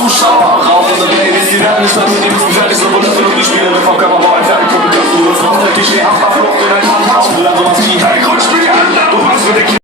Zuschauer, rauchende Babys, die werden nicht damit, die müssen fertig, so wundervoll und die Spiele mit vom Körper, aber ein Fertig, Publikum, Flucht, die stehen auf der Flucht in ein Handhaus, will an sowas wie, hey,